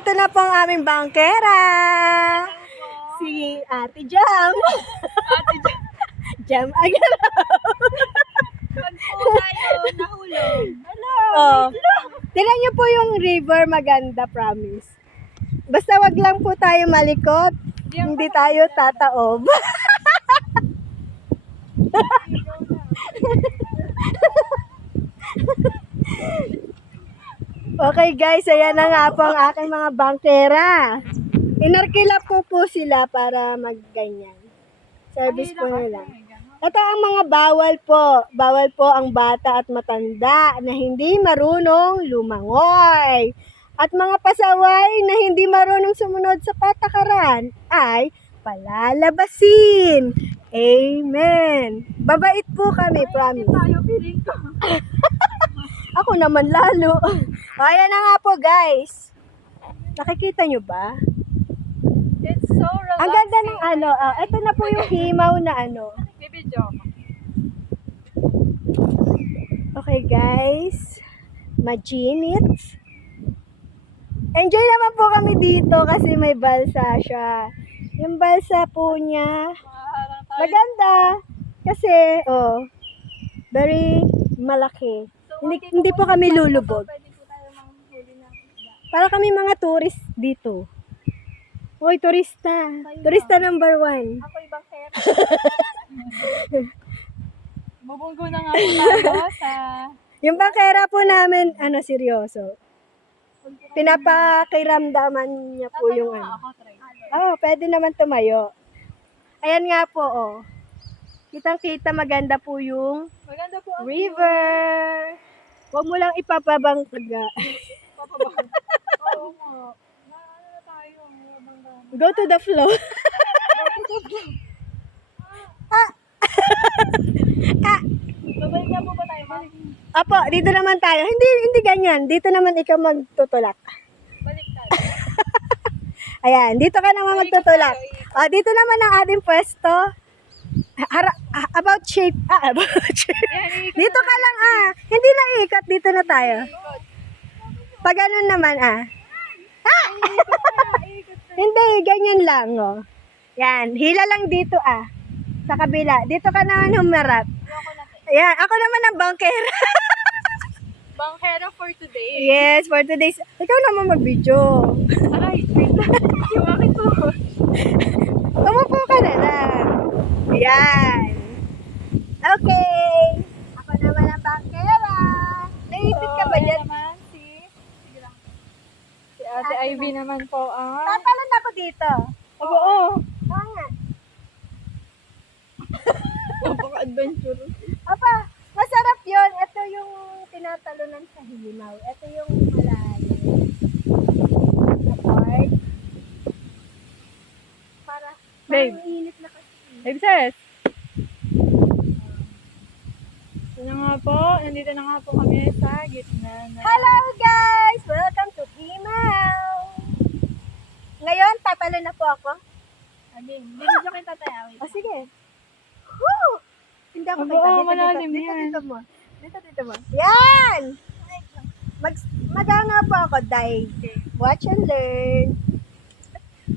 eto na po ang aming bangkera. Si Ate Jam. Ate Jam. Jam Agalaw. Pag po tayo nahulog. Hello. Oh. Tignan niyo po yung river, maganda, promise. Basta wag lang po tayo malikot. Hindi tayo tataob. Okay guys, ayan na nga po ang aking mga bangkera. Inarkila po sila para magganyan. Service po nila. Ito ang mga bawal po. Bawal po ang bata at matanda na hindi marunong lumangoy. At mga pasaway na hindi marunong sumunod sa patakaran ay palalabasin. Amen. Babait po kami, promise. Tayo, piling ko. Ako naman lalo. Ayan na nga po guys. Nakikita nyo ba? It's so relaxing. Ang ganda ng ano. Ito na po yung himaw na ano. Bibidyo ako. Okay guys. Majinit. Enjoy naman po kami dito kasi may balsa siya. Yung balsa po niya, Maharang tayo. maganda. Kasi, very malaki. Hindi po kami lulubog. Pwede po tayo manghuli ng isda. Para kami mga tourist dito. Hoy, turista. Turista number 1. Ako ibang hair. Bubunggo na nga po tayo sa... Yung bangkera po namin, seryoso. Pinapakiramdaman niya po yung ano. Ako, try. Pwede naman tumayo. Ayan nga po, Kitang-kita maganda po yung Maganda po ang river. Huwag mo lang ipapabangkaga. papabang. Oo nga. Ano na tayo? Go to the flow. Babalik nga po ba tayo, ma'am? Apo, dito naman tayo. Hindi ganyan. Dito naman ikaw magtutulak. Balik tayo. Ayan, dito ka naman magtutulak. Dito naman ang ating pwesto. About shape. About shape. Dito ka lang, Hindi na ikot. Dito na tayo. Pag ganun naman, Hindi, ganyan lang, Yan, hila lang dito, Sa kabila. Dito ka naman humarap. Ayan, ako naman ang bangkera. Banghera for today. Yes, for today's... Ikaw naman mag-video. Aray, wait lang. Yung akin po. Umupo ka na lang. Ayan. Okay. Ako naman ang bangkera. Naipit ka ba ayan dyan? naman sige lang. Si Ate Ivy naman po ang... Tatalon ako dito. Oo. Oo nga. Napaka-adventure. Apa, masarap yon. Ito yung tinatalunan sa himaw. Ito yung malalim. Na part. Para Babe. init na kasi. Hey, sis. Ito na nga po. Nandito na nga po kami sa gitna na... Hello guys! Welcome to Himaw! Ngayon, tatalon na po ako. Again, video kayo tatayawin. Sige. Woo! Hindi ako Oo, kita. malalim Dito, yan. dito mo. Dito mo. Yan! Mag-ano po ako, dive. Watch and learn.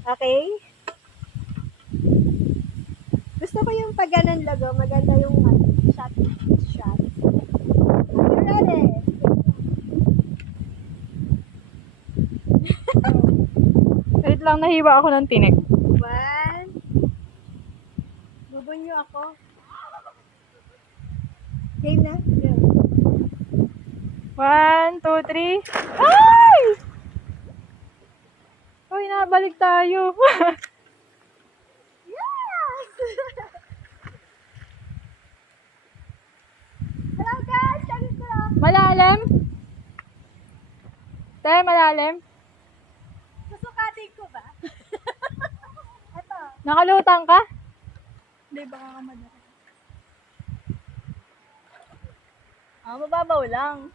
Okay? Gusto ko yung pag ganun logo. Maganda yung shot. Are you ready? Wait lang, nahiwa ako ng tinik. 1. Bubunyo ako. Game na? Yeah. 1, 2, 3. Ay! Uy, nabalik tayo. Yes! Hello guys! Sabi ko lang. Malalim? Te, malalim? Susukatin ko ba? Ito. Nakalutang ka? Hindi, baka ka madara. Mababaw lang.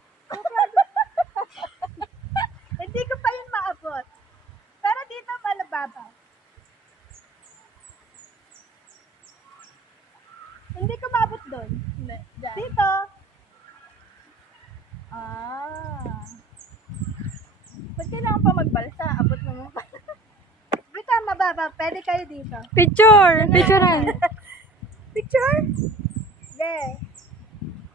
Hindi ko pa yun maabot. Pero dito malababaw. Hindi ko maabot doon. Dito. Pag kailangan pa magbalsa. Abot mo mo pa. Dito, mababa. Pwede kayo dito. Picture! Picturean! Picture? There.